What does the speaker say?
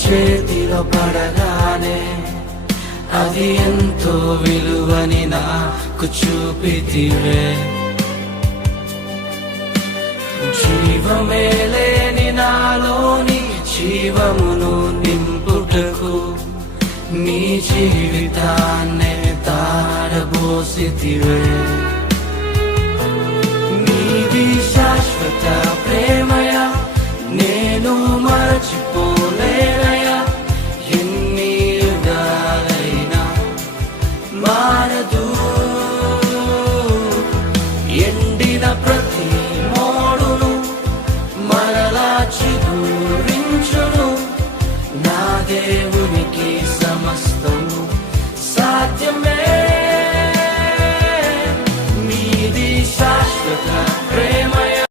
చేతిలో పడగానే అది ఎంతో విలువని నాకు చూపితివే. జీవమే లేని నాలోని జీవమును నింపుటకు నీ జీవితాన్నే తారబోసితివే. నీది శాశ్వత ప్రేమయ నేను మరచిపోలేనయా. ఎన్ని యుగాలైనా మారదు. ఎండిన ప్రతి మోడును మరలా చిగురించును. నా దేవునికి సమస్తము సాధ్యమే. నీది శాశ్వత ప్రేమ